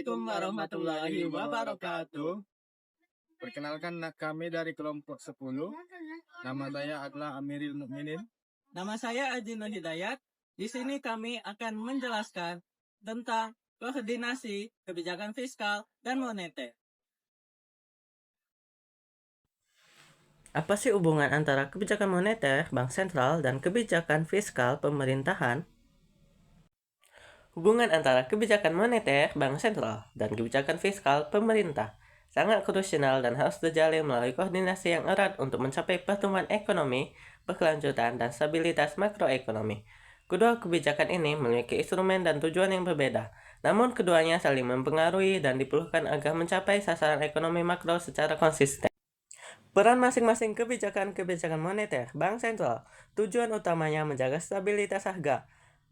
Assalamualaikum warahmatullahi wabarakatuh. Perkenalkan kami dari kelompok 10. Nama saya adalah Amiril Mukminin. Nama saya Ajino Hidayat. Di sini kami akan menjelaskan tentang koordinasi kebijakan fiskal dan moneter. Apa sih hubungan antara kebijakan moneter, bank sentral, dan kebijakan fiskal pemerintahan? Hubungan antara kebijakan moneter, bank sentral, dan kebijakan fiskal pemerintah sangat krusial dan harus terjalin melalui koordinasi yang erat untuk mencapai pertumbuhan ekonomi, berkelanjutan, dan stabilitas makroekonomi. Kedua kebijakan ini memiliki instrumen dan tujuan yang berbeda, namun keduanya saling mempengaruhi dan diperlukan agar mencapai sasaran ekonomi makro secara konsisten. Peran masing-masing kebijakan moneter, bank sentral, tujuan utamanya menjaga stabilitas harga,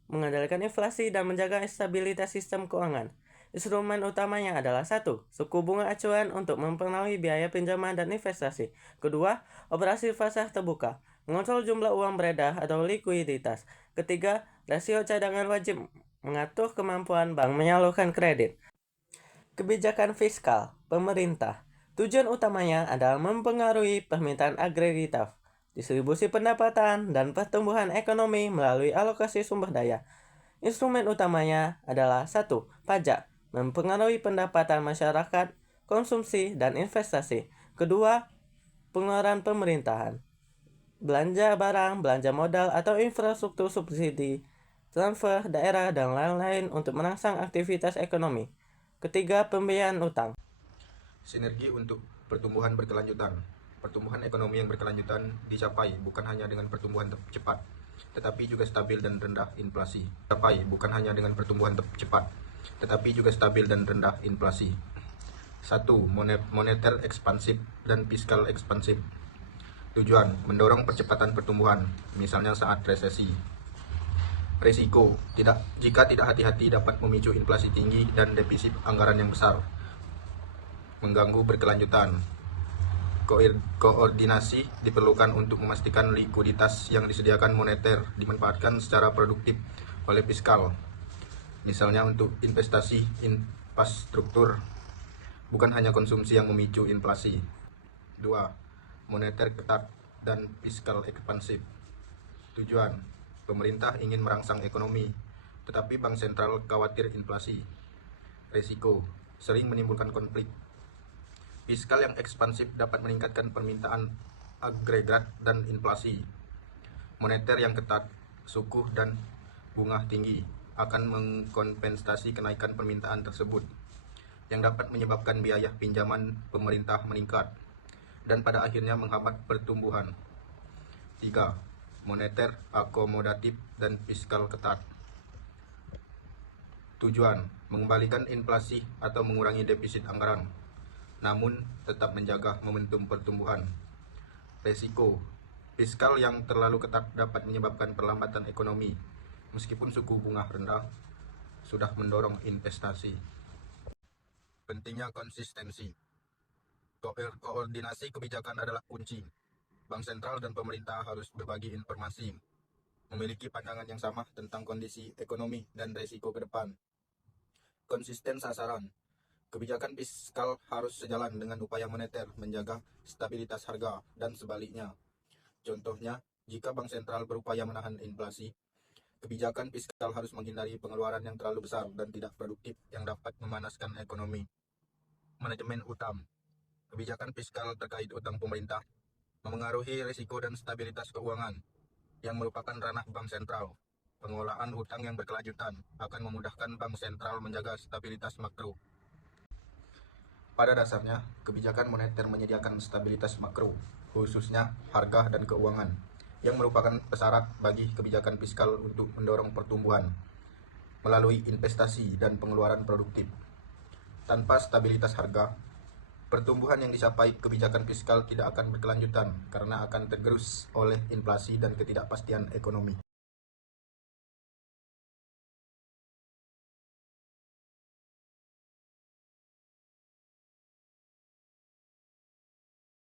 mengendalikan inflasi, dan menjaga stabilitas sistem keuangan. Instrumen utamanya adalah 1. Suku bunga acuan untuk mempengaruhi biaya pinjaman dan investasi. Kedua, operasi pasar terbuka, mengontrol jumlah uang beredar atau likuiditas. Ketiga, rasio cadangan wajib, mengatur kemampuan bank menyalurkan kredit. Kebijakan fiskal pemerintah, tujuan utamanya adalah mempengaruhi permintaan agregatif, distribusi pendapatan, dan pertumbuhan ekonomi melalui alokasi sumber daya. Instrumen utamanya adalah 1. Pajak, mempengaruhi pendapatan masyarakat, konsumsi, dan investasi. Kedua, pengeluaran pemerintahan, belanja barang, belanja modal, atau infrastruktur subsidi, transfer daerah, dan lain-lain untuk merangsang aktivitas ekonomi. Ketiga, pembiayaan utang. Sinergi untuk pertumbuhan berkelanjutan. Pertumbuhan ekonomi yang berkelanjutan dicapai bukan hanya dengan pertumbuhan cepat, tetapi juga stabil dan rendah inflasi. Dicapai bukan hanya dengan pertumbuhan cepat, tetapi juga stabil dan rendah inflasi. 1. Moneter ekspansif dan fiskal ekspansif. Tujuan, mendorong percepatan pertumbuhan, misalnya saat resesi. Risiko, jika tidak hati-hati dapat memicu inflasi tinggi dan defisit anggaran yang besar. Mengganggu berkelanjutan. Koordinasi diperlukan untuk memastikan likuiditas yang disediakan moneter dimanfaatkan secara produktif oleh fiskal, misalnya untuk investasi infrastruktur, bukan hanya konsumsi yang memicu inflasi. 2. Moneter ketat dan fiskal ekspansif. Tujuan, pemerintah ingin merangsang ekonomi, tetapi bank sentral khawatir inflasi. Risiko, sering menimbulkan konflik. Fiskal yang ekspansif dapat meningkatkan permintaan agregat dan inflasi. Moneter yang ketat, suku dan bunga tinggi akan mengkompensasi kenaikan permintaan tersebut, yang dapat menyebabkan biaya pinjaman pemerintah meningkat, dan pada akhirnya menghambat pertumbuhan. 3. Moneter akomodatif dan fiskal ketat. Tujuan, mengembalikan inflasi atau mengurangi defisit anggaran, namun tetap menjaga momentum pertumbuhan. Resiko, fiskal yang terlalu ketat dapat menyebabkan perlambatan ekonomi, meskipun suku bunga rendah sudah mendorong investasi. Pentingnya konsistensi. Koordinasi kebijakan adalah kunci. Bank sentral dan pemerintah harus berbagi informasi, memiliki pandangan yang sama tentang kondisi ekonomi dan risiko ke depan. Konsisten sasaran. Kebijakan fiskal harus sejalan dengan upaya moneter menjaga stabilitas harga dan sebaliknya. Contohnya, jika bank sentral berupaya menahan inflasi, kebijakan fiskal harus menghindari pengeluaran yang terlalu besar dan tidak produktif yang dapat memanaskan ekonomi. Manajemen utang. Kebijakan fiskal terkait utang pemerintah memengaruhi risiko dan stabilitas keuangan, yang merupakan ranah bank sentral. Pengelolaan hutang yang berkelanjutan akan memudahkan bank sentral menjaga stabilitas makro. Pada dasarnya, kebijakan moneter menyediakan stabilitas makro, khususnya harga dan keuangan, yang merupakan persyarat bagi kebijakan fiskal untuk mendorong pertumbuhan melalui investasi dan pengeluaran produktif. Tanpa stabilitas harga, pertumbuhan yang dicapai kebijakan fiskal tidak akan berkelanjutan karena akan tergerus oleh inflasi dan ketidakpastian ekonomi.